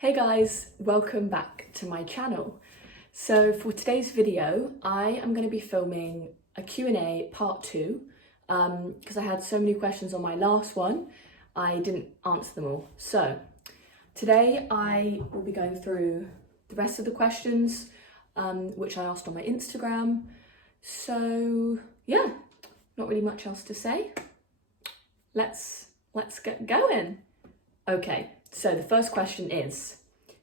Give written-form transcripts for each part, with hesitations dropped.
Hey guys, welcome back to my channel. So for today's video, I am going to be filming a Q&A part 2 because I had so many questions on my last one, I didn't answer them all. So today I will be going through the rest of the questions which I asked on my Instagram. So yeah, not really much else to say. Let's get going. Okay, so the first question is,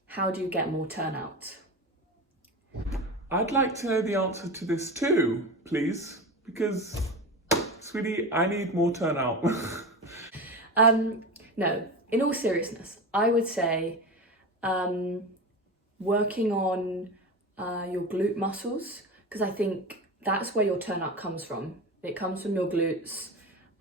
how do you get more turnout? I'd like to know the answer to this too, please, because, sweetie, I need more turnout. No, in all seriousness, I would say working on your glute muscles, because I think that's where your turnout comes from. It comes from your glutes.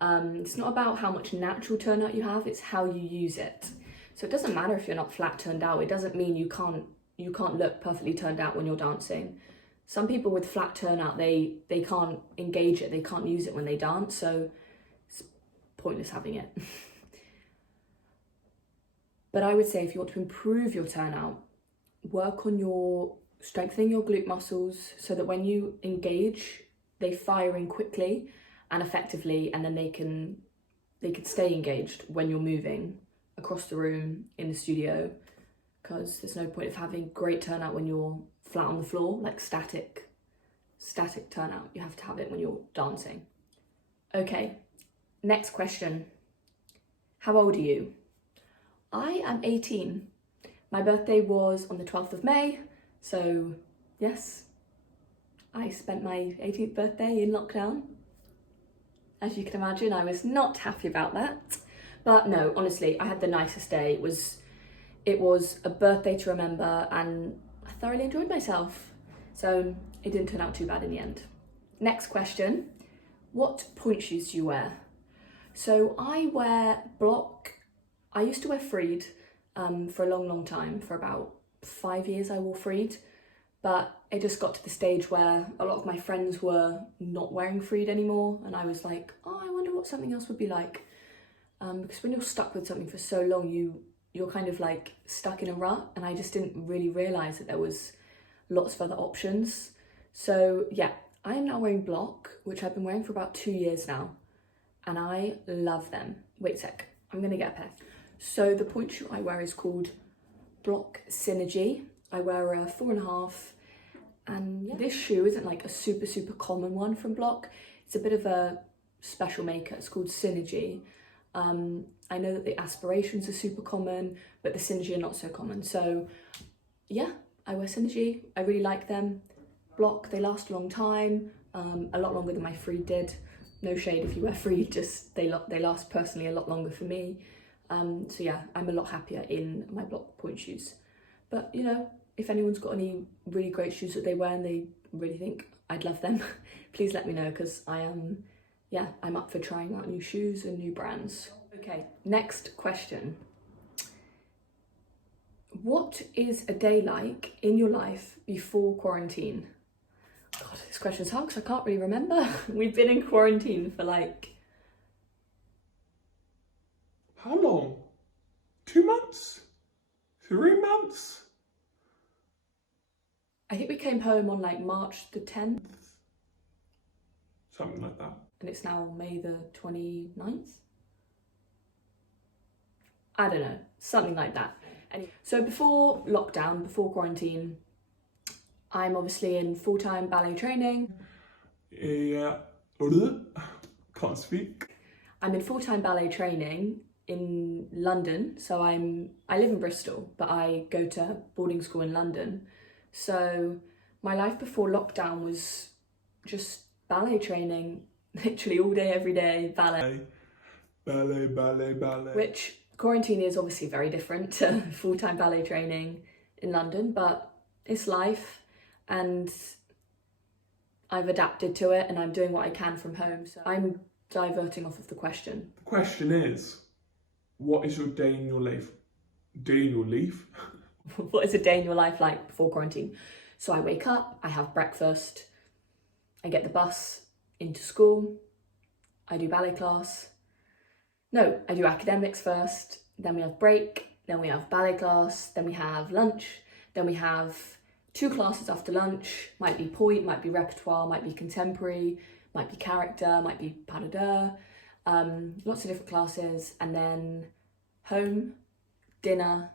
It's not about how much natural turnout you have, it's how you use it. So it doesn't matter if you're not flat turned out. It doesn't mean you can't look perfectly turned out when you're dancing. Some people with flat turnout, they can't engage it, they can't use it when they dance, so it's pointless having it. But I would say if you want to improve your turnout, work on strengthening your glute muscles so that when you engage, they fire in quickly and effectively, and then they can stay engaged when you're moving across the room, in the studio, because there's no point of having great turnout when you're flat on the floor, like static turnout. You have to have it when you're dancing. Okay, next question. How old are you? I am 18. My birthday was on the 12th of May, so yes, I spent my 18th birthday in lockdown. As you can imagine, I was not happy about that. But no, honestly, I had the nicest day. It was a birthday to remember and I thoroughly enjoyed myself. So it didn't turn out too bad in the end. Next question, what point shoes do you wear? So I wear Block. I used to wear Freed for a long time. For about 5 years I wore Freed. But it just got to the stage where a lot of my friends were not wearing Freed anymore. And I was like, oh, I wonder what something else would be like. Because when you're stuck with something for so long, you're kind of like stuck in a rut, and I just didn't really realise that there was lots of other options. So yeah, I am now wearing Block, which I've been wearing for about 2 years now, and I love them. Wait a sec, I'm gonna get a pair. So the point shoe I wear is called Block Synergy. I wear a 4.5, and yeah, this shoe isn't like a super common one from Block. It's a bit of a special maker. It's called Synergy. I know that the Aspirations are super common, but the Synergy are not so common. So yeah, I wear Synergy. I really like them. Block, they last a long time, a lot longer than my Freed did. No shade if you wear Freed, just they last personally a lot longer for me. So yeah, I'm a lot happier in my Block point shoes. But you know, if anyone's got any really great shoes that they wear and they really think I'd love them, please let me know, because I'm up for trying out new shoes and new brands. Okay, next question. What is a day like in your life before quarantine? God, this question's hard because I can't really remember. We've been in quarantine for like... How long? 2 months? 3 months? I think we came home on like March the 10th. Something like that. And it's now May the 29th? I don't know, something like that. Anyway, so before lockdown, before quarantine, I'm obviously in full-time ballet training. Yeah. Can't speak. I'm in full-time ballet training in London. So I live in Bristol, but I go to boarding school in London. So my life before lockdown was just ballet training, literally all day, every day, ballet. Ballet. Which quarantine is obviously very different to full-time ballet training in London, but it's life and I've adapted to it and I'm doing what I can from home. So I'm diverting off of the question. The question is, what is your day in your life? Day in your life? What is a day in your life like before quarantine? So I wake up, I have breakfast, I get the bus into school, I do ballet class. No, I do academics first, then we have break, then we have ballet class, then we have lunch, then we have 2 classes after lunch, might be point, might be repertoire, might be contemporary, might be character, might be pas de deux, lots of different classes, and then home, dinner,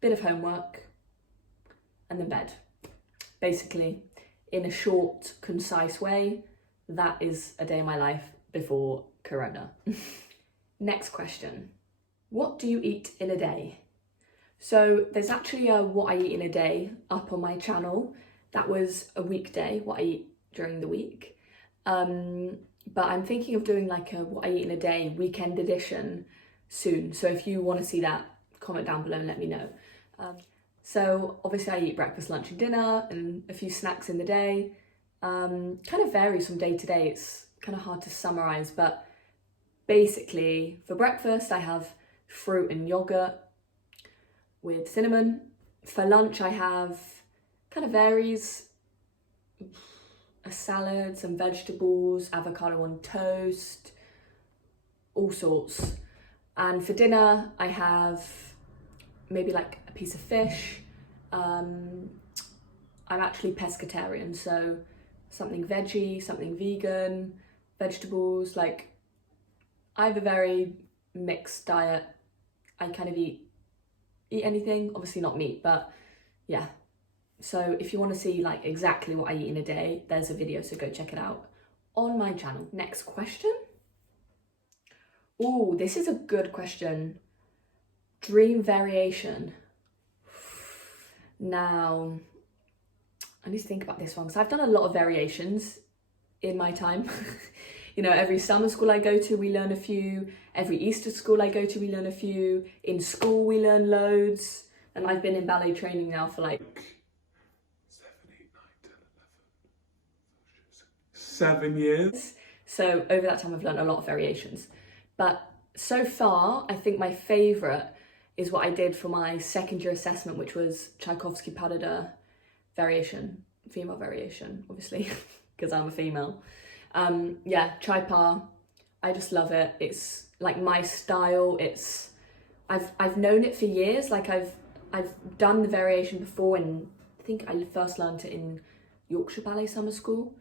bit of homework, and then bed. Basically, in a short, concise way, that is a day in my life before Corona. Next question. What do you eat in a day? So there's actually a what I eat in a day up on my channel. That was a weekday, what I eat during the week. But I'm thinking of doing like a what I eat in a day weekend edition soon. So if you want to see that, comment down below and let me know. So obviously I eat breakfast, lunch and dinner and a few snacks in the day. Kind of varies from day to day. It's kind of hard to summarize, but basically for breakfast I have fruit and yogurt with cinnamon. For lunch I have, kind of varies, a salad, some vegetables, avocado on toast, all sorts. And for dinner I have maybe like a piece of fish. I'm actually pescatarian, so something veggie, something vegan, vegetables. Like, I have a very mixed diet. I kind of eat anything, obviously not meat, but yeah. So if you want to see like exactly what I eat in a day, there's a video, so go check it out on my channel. Next question. Oh, this is a good question. Dream variation. Now, I need to think about this one because I've done a lot of variations in my time. You know, every summer school I go to, we learn a few. Every Easter school I go to, we learn a few. In school, we learn loads. And I've been in ballet training now for like 7 years. So over that time, I've learned a lot of variations. But so far, I think my favourite is what I did for my second year assessment, which was Tchaikovsky pas de deux variation, female variation, obviously, because I'm a female. Yeah, Chai Pa, I just love it. It's like my style. It's, I've known it for years. Like I've done the variation before, and I think I first learned it in Yorkshire Ballet Summer School.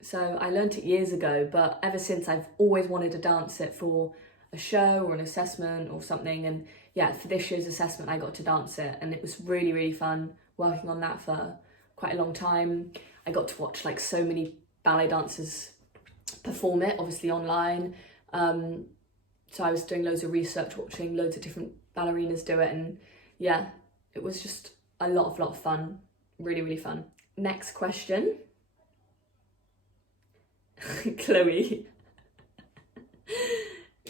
So I learnt it years ago, but ever since I've always wanted to dance it for a show or an assessment or something. And yeah, for this year's assessment, I got to dance it, and it was really, really fun working on that for quite a long time. I got to watch like so many ballet dancers perform it, obviously online. So I was doing loads of research, watching loads of different ballerinas do it, and yeah, it was just a lot of fun. Really, really fun. Next question.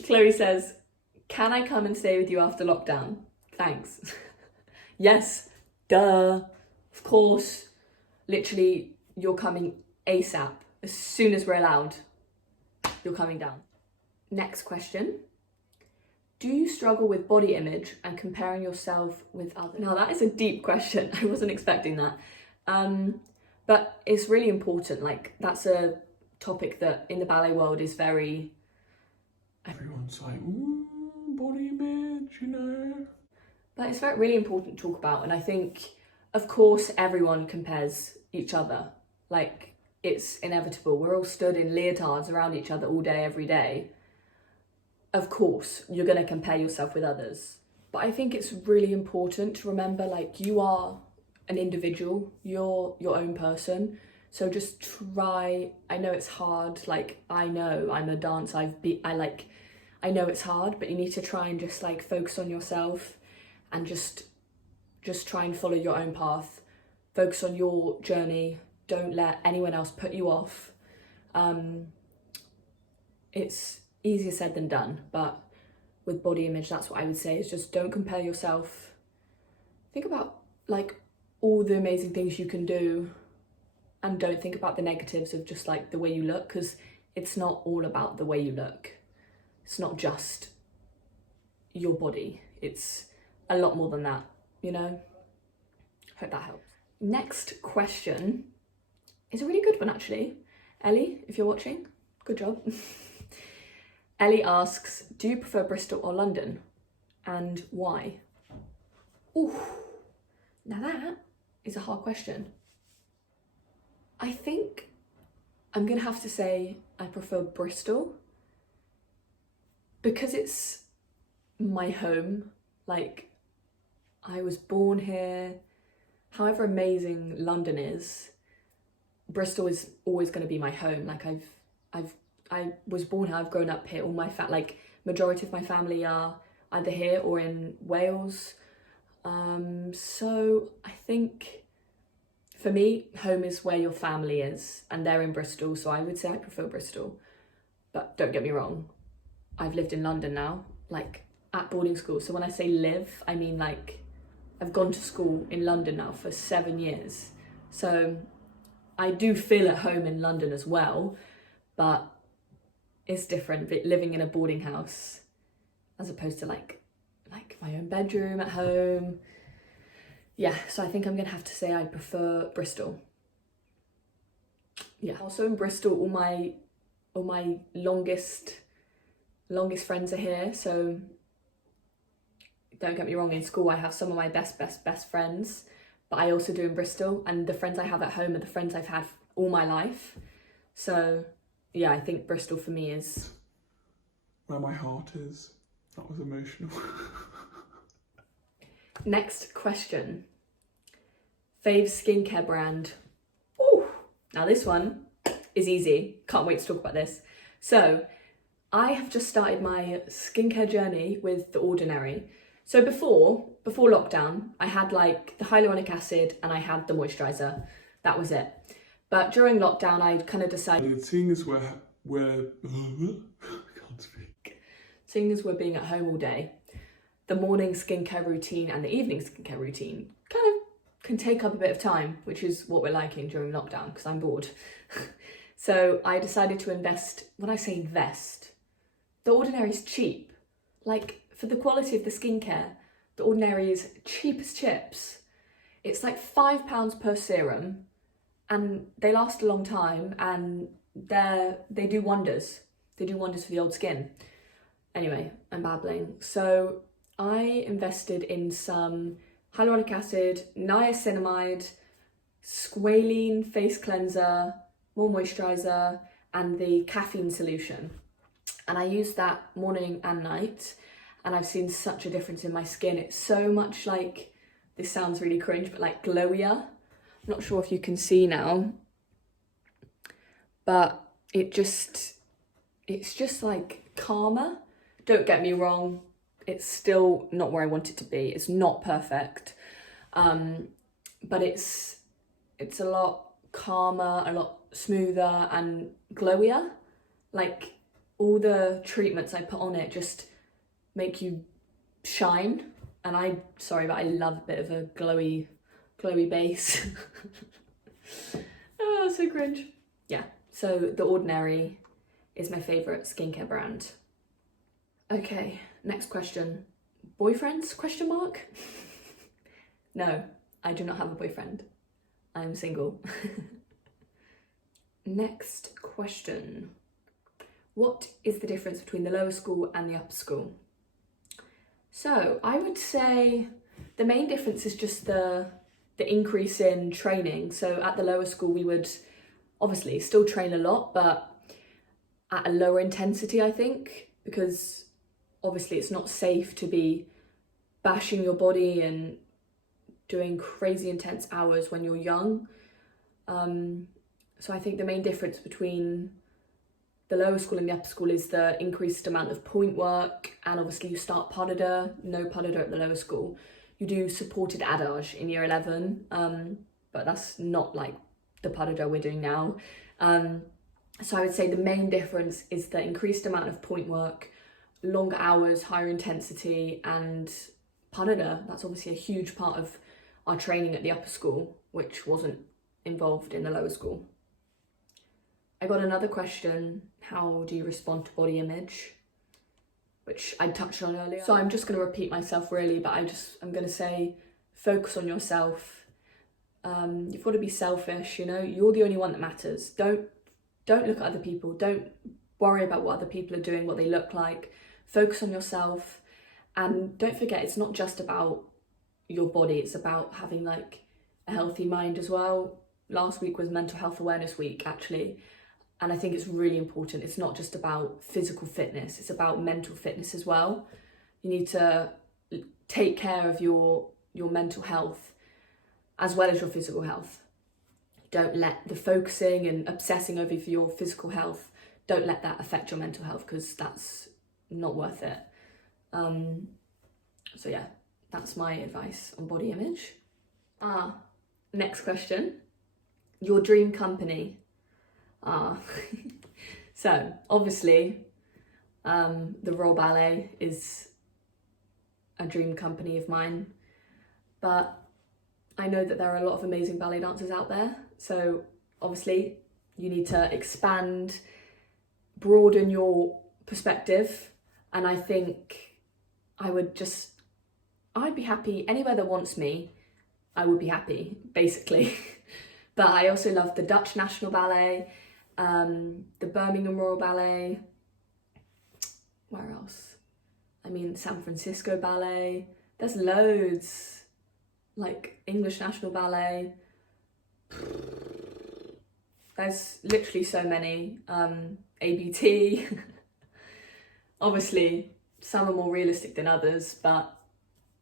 Chloe says, can I come and stay with you after lockdown? Thanks. Yes, duh, of course. Literally, you're coming ASAP. As soon as we're allowed, you're coming down. Next question. Do you struggle with body image and comparing yourself with others? Now that is a deep question. I wasn't expecting that. But it's really important. Like, that's a topic that in the ballet world is very... Everyone's like, ooh, body image, you know. But it's really important to talk about. And I think, of course, everyone compares each other. Like, it's inevitable. We're all stood in leotards around each other all day, every day. Of course, you're going to compare yourself with others. But I think it's really important to remember, like, you are an individual. You're your own person. So just try, I know it's hard, like, I know I'm a dancer, I know it's hard, but you need to try and just like focus on yourself and just try and follow your own path. Focus on your journey. Don't let anyone else put you off. It's easier said than done, but with body image, that's what I would say, is just don't compare yourself. Think about like all the amazing things you can do, and don't think about the negatives of just like the way you look, because it's not all about the way you look. It's not just your body. It's a lot more than that, you know? Hope that helps. Next question is a really good one, actually. Ellie, if you're watching, good job. Ellie asks, do you prefer Bristol or London? and why? Ooh, now that is a hard question. I think I'm gonna have to say I prefer Bristol because it's my home. Like, I was born here. However amazing London is, Bristol is always going to be my home. Like, I was born here, I've grown up here. All my majority of my family are either here or in Wales. So I think for me, home is where your family is, and they're in Bristol, so I would say I prefer Bristol. But don't get me wrong, I've lived in London now, like at boarding school. So when I say live, I mean like I've gone to school in London now for 7 years. So I do feel at home in London as well, but it's different living in a boarding house as opposed to like my own bedroom at home. Yeah, so I think I'm gonna have to say I prefer Bristol. Yeah, also in Bristol, all my longest friends are here. So don't get me wrong, in school I have some of my best friends, but I also do in Bristol, and the friends I have at home are the friends I've had all my life. So yeah, I think Bristol for me is where my heart is. That was emotional. Next question. Fave skincare brand. Ooh, now this one is easy. Can't wait to talk about this. So I have just started my skincare journey with The Ordinary. So before lockdown, I had like the hyaluronic acid and I had the moisturizer. That was it. But during lockdown, I kind of decided, seeing as we're I can't speak. Seeing as we're being at home all day, the morning skincare routine and the evening skincare routine kind of can take up a bit of time, which is what we're liking during lockdown because I'm bored. So I decided to invest. When I say invest, The Ordinary is cheap. Like, for the quality of the skincare, The Ordinary is cheap as chips. It's like £5 per serum, and they last a long time, and they do wonders. They do wonders for the old skin. Anyway, I'm babbling. So I invested in some hyaluronic acid, niacinamide, squalene face cleanser, more moisturizer, and the caffeine solution. And I used that morning and night, and I've seen such a difference in my skin. It's so much like, this sounds really cringe, but like glowier. I'm not sure if you can see now, but it's just like calmer. Don't get me wrong, it's still not where I want it to be. It's not perfect, but it's a lot calmer, a lot smoother and glowier. Like, all the treatments I put on it just make you shine, and I love a bit of a glowy base. Oh, so cringe. Yeah, so The Ordinary is my favourite skincare brand. Okay, next question. Boyfriends, question mark? No, I do not have a boyfriend. I'm single. Next question. What is the difference between the lower school and the upper school? So I would say the main difference is just the increase in training. So at the lower school, we would obviously still train a lot, but at a lower intensity, I think, because obviously it's not safe to be bashing your body and doing crazy intense hours when you're young. So I think the main difference between the lower school and the upper school is the increased amount of point work, and obviously you start pas de deux, no pas de deux at the lower school. You do supported adage in year 11, but that's not like the pas de deux we're doing now. So I would say the main difference is the increased amount of point work, longer hours, higher intensity, and pas de deux. That's obviously a huge part of our training at the upper school, which wasn't involved in the lower school. I got another question, how do you respond to body image? Which I touched on earlier. So I'm just going to repeat myself really, but I'm going to say focus on yourself. You've got to be selfish, you know, you're the only one that matters. Don't look at other people. Don't worry about what other people are doing, what they look like. Focus on yourself And don't forget, it's not just about your body, it's about having like a healthy mind as well. Last week was Mental Health Awareness Week, actually, and I think it's really important. It's not just about physical fitness, it's about mental fitness as well. You need to take care of your mental health as well as your physical health. Don't let the focusing and obsessing over your physical health, don't let that affect your mental health, because that's not worth it. So yeah, that's my advice on body image. Next question. Your dream company. So obviously, the Royal Ballet is a dream company of mine, but I know that there are a lot of amazing ballet dancers out there. So obviously you need to expand, broaden your perspective. And I think I'd be happy anywhere that wants me. I would be happy, basically. But I also love the Dutch National Ballet, the Birmingham Royal Ballet. Where else? I mean, San Francisco Ballet. There's loads. Like English National Ballet. There's literally so many. ABT. Obviously, some are more realistic than others, but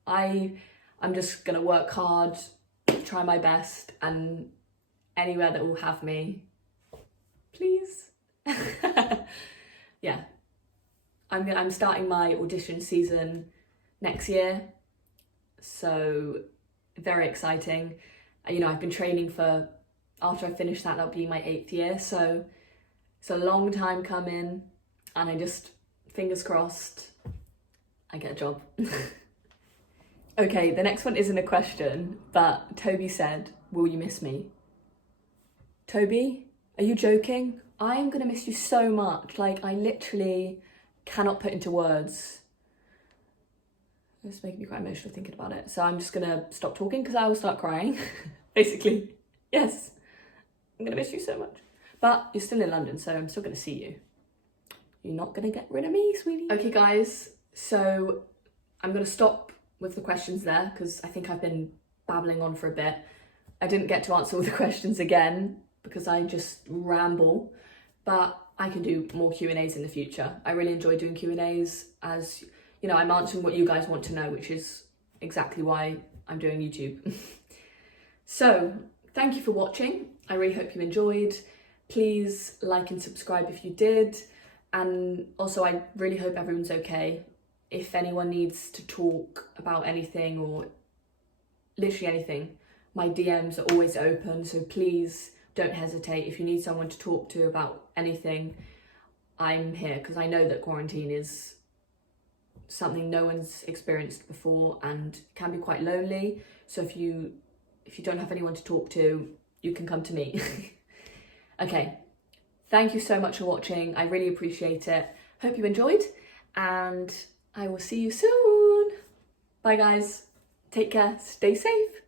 I'm just gonna work hard, try my best, and anywhere that will have me, please. Yeah, I'm starting my audition season next year, so very exciting. You know, I've been training for, after I finish that, that'll be my 8th year, so it's a long time coming, and I just, fingers crossed, I get a job. Okay, the next one isn't a question, but Toby said, will you miss me? Toby, are you joking? I am gonna miss you so much. Like, I literally cannot put into words. It's making me quite emotional thinking about it. So I'm just gonna stop talking because I will start crying. Basically, yes, I'm gonna miss you so much. But you're still in London, so I'm still gonna see you. You're not gonna get rid of me, sweetie. Okay, guys, so I'm gonna stop with the questions there because I think I've been babbling on for a bit. I didn't get to answer all the questions again because I just ramble, but I can do more Q&As in the future. I really enjoy doing Q&As, as you know, I'm answering what you guys want to know, which is exactly why I'm doing YouTube. So thank you for watching. I really hope you enjoyed. Please like and subscribe if you did. And also, I really hope everyone's okay. If anyone needs to talk about anything or literally anything, my DMs are always open, so please don't hesitate. If you need someone to talk to about anything, I'm here, because I know that quarantine is something no one's experienced before and can be quite lonely. So if you don't have anyone to talk to, you can come to me. Okay, thank you so much for watching. I really appreciate it. Hope you enjoyed, and I will see you soon. Bye guys, take care, stay safe.